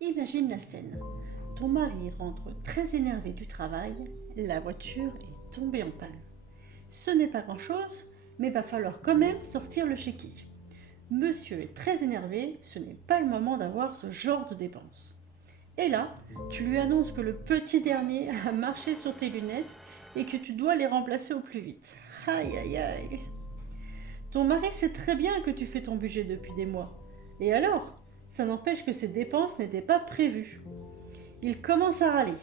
Imagine la scène. Ton mari rentre très énervé du travail, la voiture est tombée en panne. Ce n'est pas grand-chose, mais va falloir quand même sortir le chéquier. Monsieur est très énervé, ce n'est pas le moment d'avoir ce genre de dépenses. Et là, tu lui annonces que le petit dernier a marché sur tes lunettes et que tu dois les remplacer au plus vite. Aïe aïe aïe. Ton mari sait très bien que tu fais ton budget depuis des mois. Et alors? Ça n'empêche que ces dépenses n'étaient pas prévues. Il commence à râler.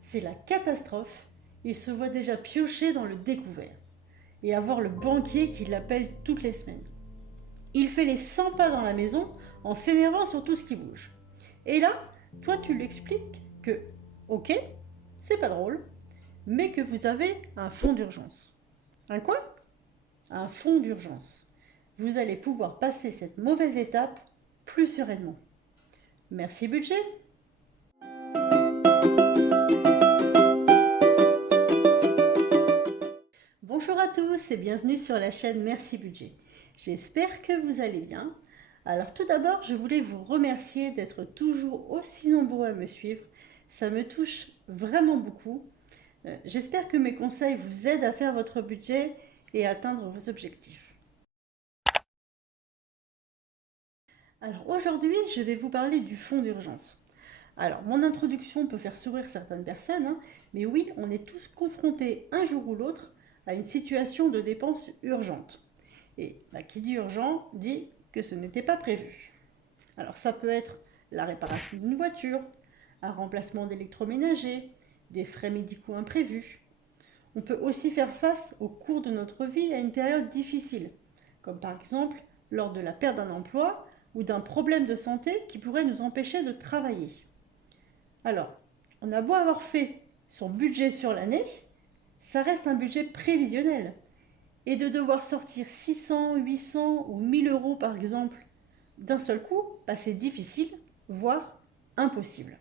C'est la catastrophe. Il se voit déjà piocher dans le découvert. Et avoir le banquier qui l'appelle toutes les semaines. Il fait les 100 pas dans la maison en s'énervant sur tout ce qui bouge. Et là, toi tu lui expliques que, ok, c'est pas drôle, mais que vous avez un fonds d'urgence. Un quoi? Un fonds d'urgence. Vous allez pouvoir passer cette mauvaise étape plus sereinement. Merci budget. Bonjour à tous et bienvenue sur la chaîne Merci Budget. J'espère que vous allez bien. Alors tout d'abord, je voulais vous remercier d'être toujours aussi nombreux à me suivre. Ça me touche vraiment beaucoup. J'espère que mes conseils vous aident à faire votre budget et à atteindre vos objectifs. Alors aujourd'hui, je vais vous parler du fonds d'urgence. Alors, mon introduction peut faire sourire certaines personnes, mais oui, on est tous confrontés un jour ou l'autre à une situation de dépense urgente. Et qui dit urgent dit que ce n'était pas prévu. Alors ça peut être la réparation d'une voiture, un remplacement d'électroménager, des frais médicaux imprévus. On peut aussi faire face au cours de notre vie à une période difficile, comme par exemple lors de la perte d'un emploi ou d'un problème de santé qui pourrait nous empêcher de travailler. Alors, on a beau avoir fait son budget sur l'année, ça reste un budget prévisionnel. Et de devoir sortir 600, 800 ou 1000 euros par exemple d'un seul coup, c'est difficile, voire impossible.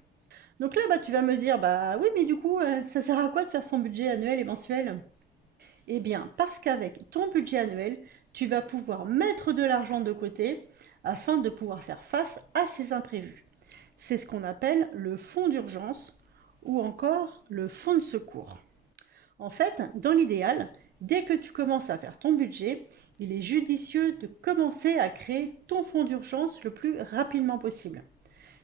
Donc là, tu vas me dire, oui, mais du coup, ça sert à quoi de faire son budget annuel et mensuel? Eh bien, parce qu'avec ton budget annuel, tu vas pouvoir mettre de l'argent de côté afin de pouvoir faire face à ces imprévus. C'est ce qu'on appelle le fonds d'urgence ou encore le fonds de secours. En fait, dans l'idéal, dès que tu commences à faire ton budget, il est judicieux de commencer à créer ton fonds d'urgence le plus rapidement possible.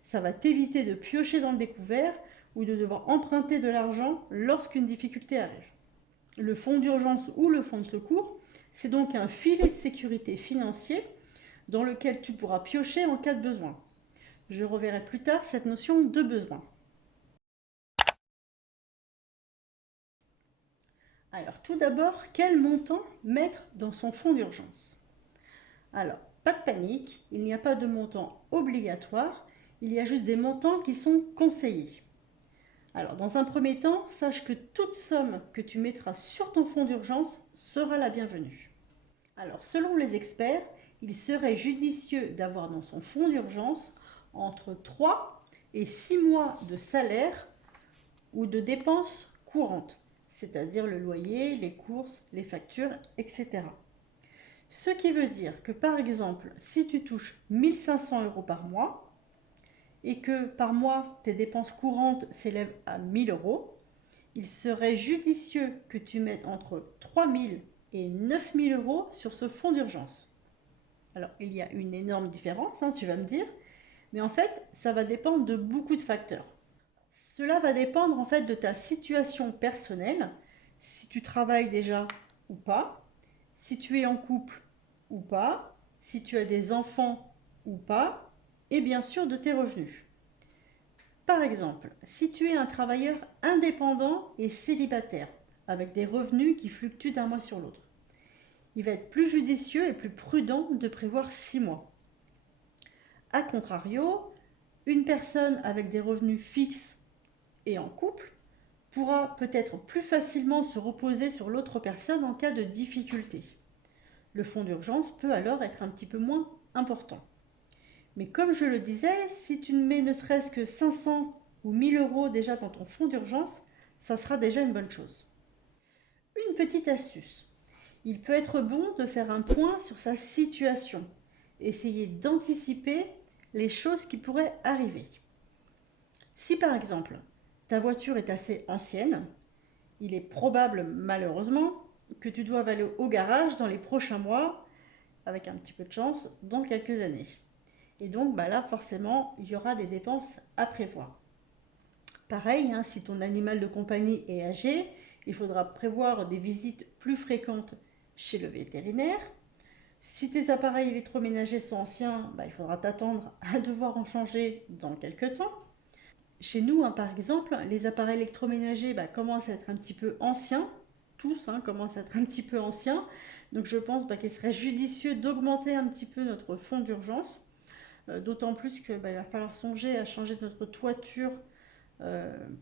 Ça va t'éviter de piocher dans le découvert ou de devoir emprunter de l'argent lorsqu'une difficulté arrive. Le fonds d'urgence ou le fonds de secours, c'est donc un filet de sécurité financier dans lequel tu pourras piocher en cas de besoin. Je reverrai plus tard cette notion de besoin. Alors tout d'abord, quel montant mettre dans son fonds d'urgence? Alors, pas de panique, il n'y a pas de montant obligatoire, il y a juste des montants qui sont conseillés. Alors, dans un premier temps, sache que toute somme que tu mettras sur ton fonds d'urgence sera la bienvenue. Alors, selon les experts, il serait judicieux d'avoir dans son fonds d'urgence entre 3 et 6 mois de salaire ou de dépenses courantes, c'est-à-dire le loyer, les courses, les factures, etc. Ce qui veut dire que par exemple, si tu touches 1500 euros par mois et que par mois tes dépenses courantes s'élèvent à 1000 euros, il serait judicieux que tu mettes entre 3000 et 9000 euros sur ce fonds d'urgence. Alors, il y a une énorme différence, tu vas me dire, mais en fait, ça va dépendre de beaucoup de facteurs. Cela va dépendre en fait de ta situation personnelle, si tu travailles déjà ou pas, si tu es en couple ou pas, si tu as des enfants ou pas, et bien sûr de tes revenus. Par exemple, si tu es un travailleur indépendant et célibataire, avec des revenus qui fluctuent d'un mois sur l'autre, il va être plus judicieux et plus prudent de prévoir 6 mois. A contrario, une personne avec des revenus fixes et en couple pourra peut-être plus facilement se reposer sur l'autre personne en cas de difficulté. Le fonds d'urgence peut alors être un petit peu moins important. Mais comme je le disais, si tu ne mets ne serait-ce que 500 ou 1000 euros déjà dans ton fonds d'urgence, ça sera déjà une bonne chose. Une petite astuce. Il peut être bon de faire un point sur sa situation. Essayer d'anticiper les choses qui pourraient arriver. Si par exemple, ta voiture est assez ancienne, il est probable, malheureusement, que tu doives aller au garage dans les prochains mois, avec un petit peu de chance, dans quelques années. Et donc là, forcément, il y aura des dépenses à prévoir. Pareil, hein, si ton animal de compagnie est âgé, il faudra prévoir des visites plus fréquentes chez le vétérinaire. Si tes appareils électroménagers sont anciens, il faudra t'attendre à devoir en changer dans quelques temps. Chez nous, hein, par exemple, les appareils électroménagers commencent à être un petit peu anciens. Tous commencent à être un petit peu anciens. Donc je pense qu'il serait judicieux d'augmenter un petit peu notre fonds d'urgence. D'autant plus qu'il va falloir songer à changer notre toiture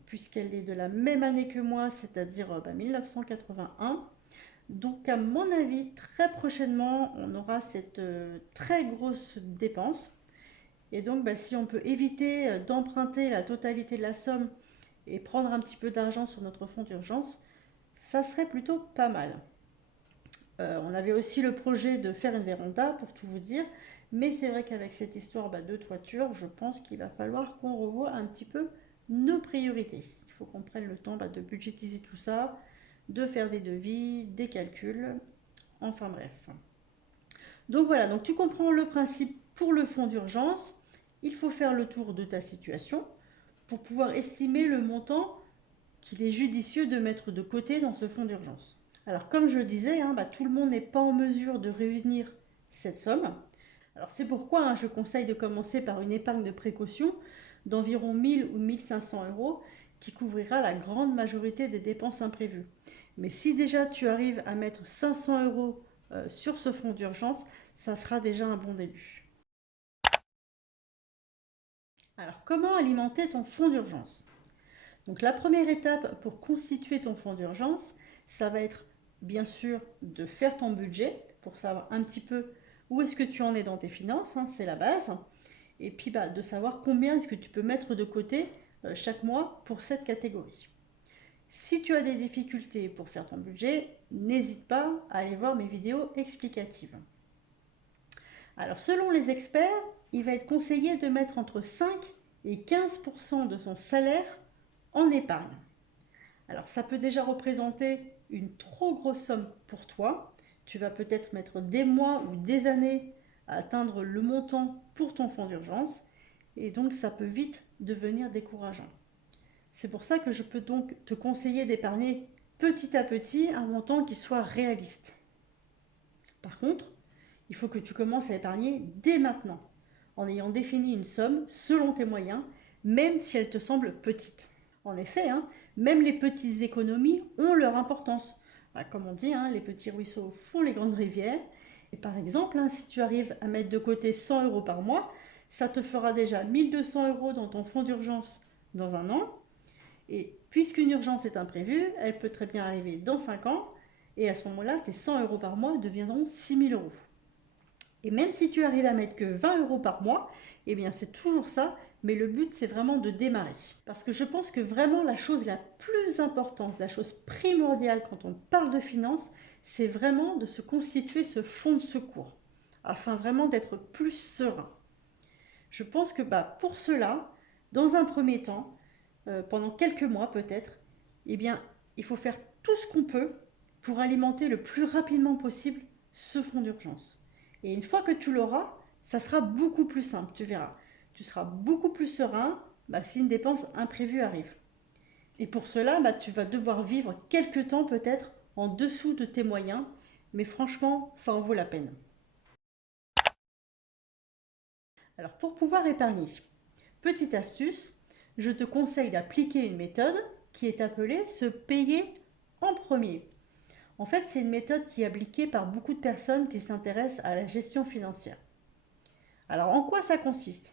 puisqu'elle est de la même année que moi, c'est-à-dire 1981. Donc à mon avis, très prochainement, on aura cette très grosse dépense. Et donc si on peut éviter d'emprunter la totalité de la somme et prendre un petit peu d'argent sur notre fonds d'urgence, ça serait plutôt pas mal. On avait aussi le projet de faire une véranda, pour tout vous dire, mais c'est vrai qu'avec cette histoire de toiture, je pense qu'il va falloir qu'on revoie un petit peu nos priorités. Il faut qu'on prenne le temps de budgétiser tout ça, de faire des devis, des calculs, enfin bref. Donc voilà, donc tu comprends le principe pour le fonds d'urgence. Il faut faire le tour de ta situation pour pouvoir estimer le montant qu'il est judicieux de mettre de côté dans ce fonds d'urgence. Alors comme je le disais, tout le monde n'est pas en mesure de réunir cette somme. Alors c'est pourquoi je conseille de commencer par une épargne de précaution d'environ 1000 ou 1500 euros qui couvrira la grande majorité des dépenses imprévues. Mais si déjà tu arrives à mettre 500 euros sur ce fonds d'urgence, ça sera déjà un bon début. Alors comment alimenter ton fonds d'urgence? Donc la première étape pour constituer ton fonds d'urgence, ça va être bien sûr de faire ton budget pour savoir un petit peu où est-ce que tu en es dans tes finances, c'est la base. Et puis de savoir combien est-ce que tu peux mettre de côté chaque mois pour cette catégorie. Si tu as des difficultés pour faire ton budget, n'hésite pas à aller voir mes vidéos explicatives. Alors selon les experts, il va être conseillé de mettre entre 5 et 15% de son salaire en épargne. Alors ça peut déjà représenter une trop grosse somme pour toi. Tu vas peut-être mettre des mois ou des années à atteindre le montant pour ton fonds d'urgence et donc ça peut vite devenir décourageant. C'est pour ça que je peux donc te conseiller d'épargner petit à petit un montant qui soit réaliste. Par contre, il faut que tu commences à épargner dès maintenant, en ayant défini une somme selon tes moyens, même si elle te semble petite. En effet, même les petites économies ont leur importance. Comme on dit, les petits ruisseaux font les grandes rivières. Et par exemple, si tu arrives à mettre de côté 100 euros par mois, ça te fera déjà 1200 euros dans ton fonds d'urgence dans un an. Et puisqu'une urgence est imprévue, elle peut très bien arriver dans 5 ans. Et à ce moment-là, tes 100 euros par mois deviendront 6000 euros. Et même si tu arrives à mettre que 20 euros par mois, eh bien c'est toujours ça, mais le but c'est vraiment de démarrer. Parce que je pense que vraiment la chose la plus importante, la chose primordiale quand on parle de finances, c'est vraiment de se constituer ce fonds de secours, afin vraiment d'être plus serein. Je pense que pour cela, dans un premier temps, pendant quelques mois peut-être, eh bien il faut faire tout ce qu'on peut pour alimenter le plus rapidement possible ce fonds d'urgence. Et une fois que tu l'auras, ça sera beaucoup plus simple, tu verras. Tu seras beaucoup plus serein si une dépense imprévue arrive. Et pour cela, tu vas devoir vivre quelques temps peut-être en dessous de tes moyens, mais franchement, ça en vaut la peine. Alors pour pouvoir épargner, petite astuce, je te conseille d'appliquer une méthode qui est appelée se payer en premier. En fait, c'est une méthode qui est appliquée par beaucoup de personnes qui s'intéressent à la gestion financière. Alors, en quoi ça consiste?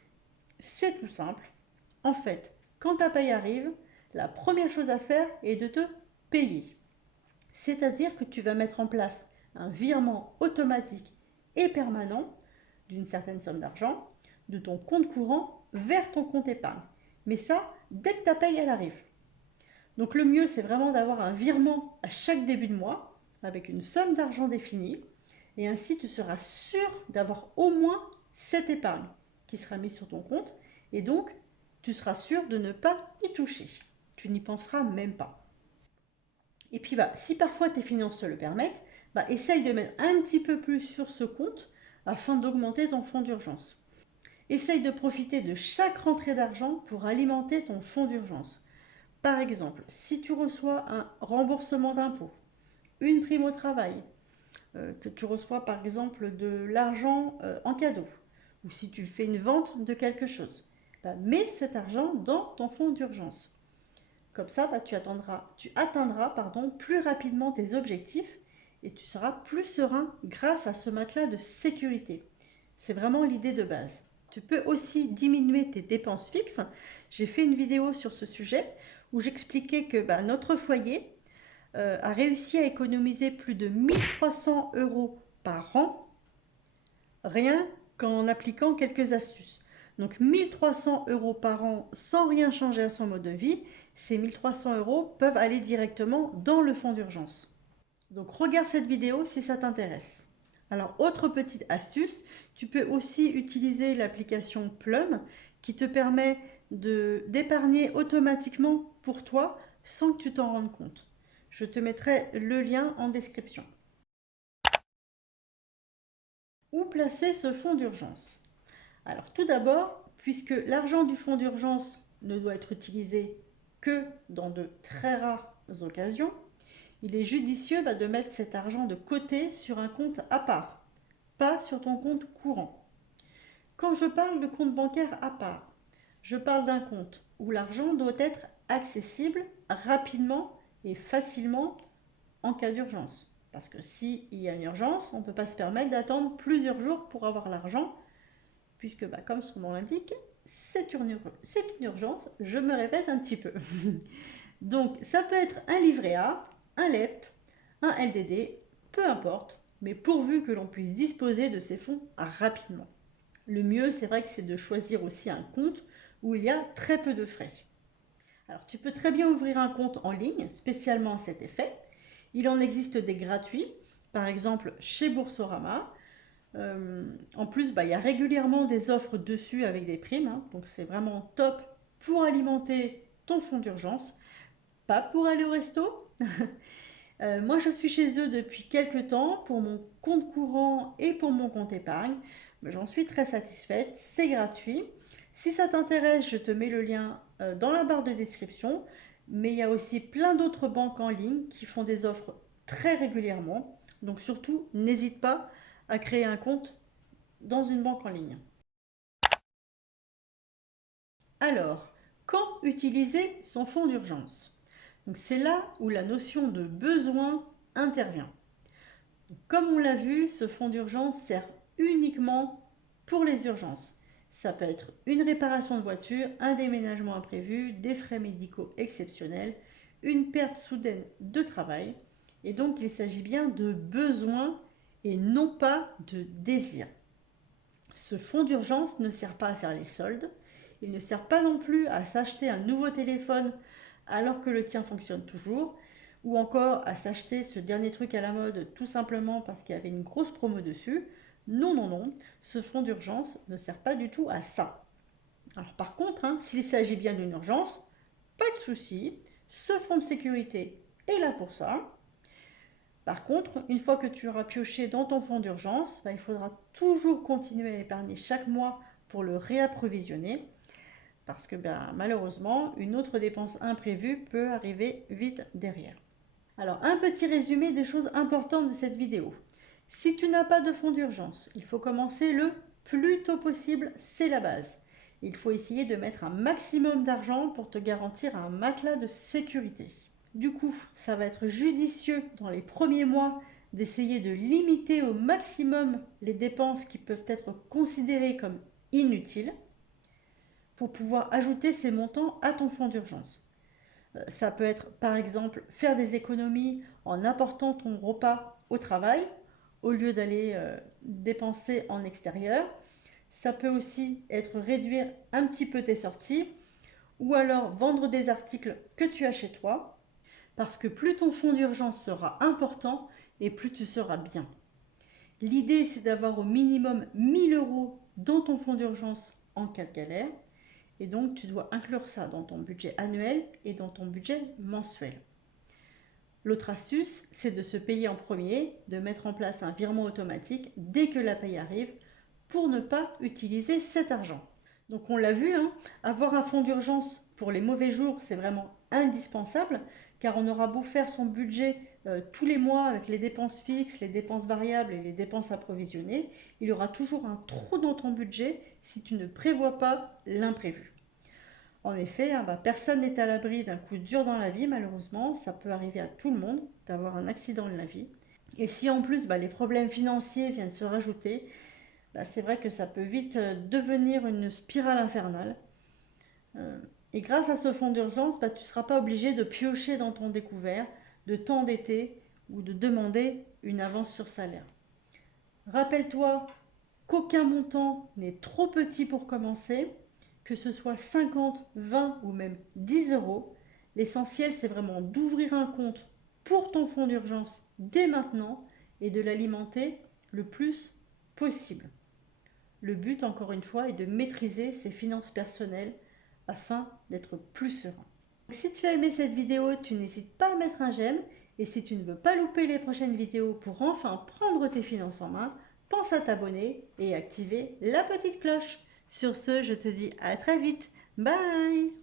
C'est tout simple. En fait, quand ta paye arrive, la première chose à faire est de te payer. C'est-à-dire que tu vas mettre en place un virement automatique et permanent d'une certaine somme d'argent de ton compte courant vers ton compte épargne. Mais ça, dès que ta paye elle arrive. Donc le mieux, c'est vraiment d'avoir un virement à chaque début de mois avec une somme d'argent définie. Et ainsi, tu seras sûr d'avoir au moins cette épargne qui sera mise sur ton compte. Et donc, tu seras sûr de ne pas y toucher. Tu n'y penseras même pas. Et puis, si parfois tes finances te le permettent, essaye de mettre un petit peu plus sur ce compte afin d'augmenter ton fonds d'urgence. Essaye de profiter de chaque rentrée d'argent pour alimenter ton fonds d'urgence. Par exemple, si tu reçois un remboursement d'impôt, une prime au travail, que tu reçois par exemple de l'argent en cadeau, ou si tu fais une vente de quelque chose, mets cet argent dans ton fonds d'urgence. Comme ça, tu atteindras plus rapidement tes objectifs et tu seras plus serein grâce à ce matelas de sécurité. C'est vraiment l'idée de base. Tu peux aussi diminuer tes dépenses fixes. J'ai fait une vidéo sur ce sujet où j'expliquais que notre foyer a réussi à économiser plus de 1300 € par an, rien qu'en appliquant quelques astuces. Donc 1300 € par an sans rien changer à son mode de vie, ces 1300 € peuvent aller directement dans le fonds d'urgence. Donc regarde cette vidéo si ça t'intéresse. Alors autre petite astuce, tu peux aussi utiliser l'application Plum qui te permet d'épargner automatiquement pour toi sans que tu t'en rendes compte. Je te mettrai le lien en description. Où placer ce fonds d'urgence? Alors tout d'abord, puisque l'argent du fonds d'urgence ne doit être utilisé que dans de très rares occasions, il est judicieux de mettre cet argent de côté sur un compte à part, pas sur ton compte courant. Quand je parle de compte bancaire à part, je parle d'un compte où l'argent doit être accessible rapidement et facilement en cas d'urgence. Parce que s'il y a une urgence, on ne peut pas se permettre d'attendre plusieurs jours pour avoir l'argent, puisque comme son nom l'indique, c'est une urgence, je me répète un petit peu. Donc ça peut être un livret A, un LEP, un LDD, peu importe, mais pourvu que l'on puisse disposer de ces fonds rapidement. Le mieux, c'est vrai que c'est de choisir aussi un compte où il y a très peu de frais. Alors tu peux très bien ouvrir un compte en ligne, spécialement à cet effet. Il en existe des gratuits, par exemple chez Boursorama. En plus, il y a régulièrement des offres dessus avec des primes, donc c'est vraiment top pour alimenter ton fonds d'urgence. Pas pour aller au resto. Moi, je suis chez eux depuis quelques temps pour mon compte courant et pour mon compte épargne. J'en suis très satisfaite, c'est gratuit. Si ça t'intéresse, je te mets le lien dans la barre de description. Mais il y a aussi plein d'autres banques en ligne qui font des offres très régulièrement. Donc surtout, n'hésite pas à créer un compte dans une banque en ligne. Alors, quand utiliser son fonds d'urgence? Donc c'est là où la notion de besoin intervient. Comme on l'a vu, ce fonds d'urgence sert uniquement pour les urgences. Ça peut être une réparation de voiture, un déménagement imprévu, des frais médicaux exceptionnels, une perte soudaine de travail. Et donc il s'agit bien de besoin et non pas de désir. Ce fonds d'urgence ne sert pas à faire les soldes. Il ne sert pas non plus à s'acheter un nouveau téléphone alors que le tien fonctionne toujours, ou encore à s'acheter ce dernier truc à la mode tout simplement parce qu'il y avait une grosse promo dessus. Non, non, non, ce fonds d'urgence ne sert pas du tout à ça. Alors par contre, s'il s'agit bien d'une urgence, pas de souci, ce fonds de sécurité est là pour ça. Par contre, une fois que tu auras pioché dans ton fonds d'urgence, il faudra toujours continuer à épargner chaque mois pour le réapprovisionner. Parce que malheureusement, une autre dépense imprévue peut arriver vite derrière. Alors, un petit résumé des choses importantes de cette vidéo. Si tu n'as pas de fonds d'urgence, il faut commencer le plus tôt possible, c'est la base. Il faut essayer de mettre un maximum d'argent pour te garantir un matelas de sécurité. Du coup, ça va être judicieux dans les premiers mois d'essayer de limiter au maximum les dépenses qui peuvent être considérées comme inutiles pour pouvoir ajouter ces montants à ton fonds d'urgence. Ça peut être par exemple faire des économies en apportant ton repas au travail au lieu d'aller dépenser en extérieur. Ça peut aussi être réduire un petit peu tes sorties ou alors vendre des articles que tu as chez toi parce que plus ton fonds d'urgence sera important et plus tu seras bien. L'idée, c'est d'avoir au minimum 1 000 € dans ton fonds d'urgence en cas de galère. et donc tu dois inclure ça dans ton budget annuel et dans ton budget mensuel. L'autre astuce, c'est de se payer en premier, de mettre en place un virement automatique dès que la paye arrive pour ne pas utiliser cet argent. Donc on l'a vu, hein, avoir un fonds d'urgence pour les mauvais jours, c'est vraiment indispensable car on aura beau faire son budget tous les mois avec les dépenses fixes, les dépenses variables et les dépenses approvisionnées, il y aura toujours un trou dans ton budget si tu ne prévois pas l'imprévu. En effet, hein, personne n'est à l'abri d'un coup dur dans la vie, malheureusement, ça peut arriver à tout le monde d'avoir un accident de la vie. Et si en plus les problèmes financiers viennent se rajouter, c'est vrai que ça peut vite devenir une spirale infernale. Et grâce à ce fonds d'urgence, tu ne seras pas obligé de piocher dans ton découvert, de t'endetter ou de demander une avance sur salaire. Rappelle-toi qu'aucun montant n'est trop petit pour commencer, que ce soit 50, 20 ou même 10 euros. L'essentiel, c'est vraiment d'ouvrir un compte pour ton fonds d'urgence dès maintenant et de l'alimenter le plus possible. Le but, encore une fois, est de maîtriser ses finances personnelles afin d'être plus serein. Si tu as aimé cette vidéo, tu n'hésites pas à mettre un j'aime. Et si tu ne veux pas louper les prochaines vidéos pour enfin prendre tes finances en main, pense à t'abonner et activer la petite cloche. Sur ce, je te dis à très vite. Bye!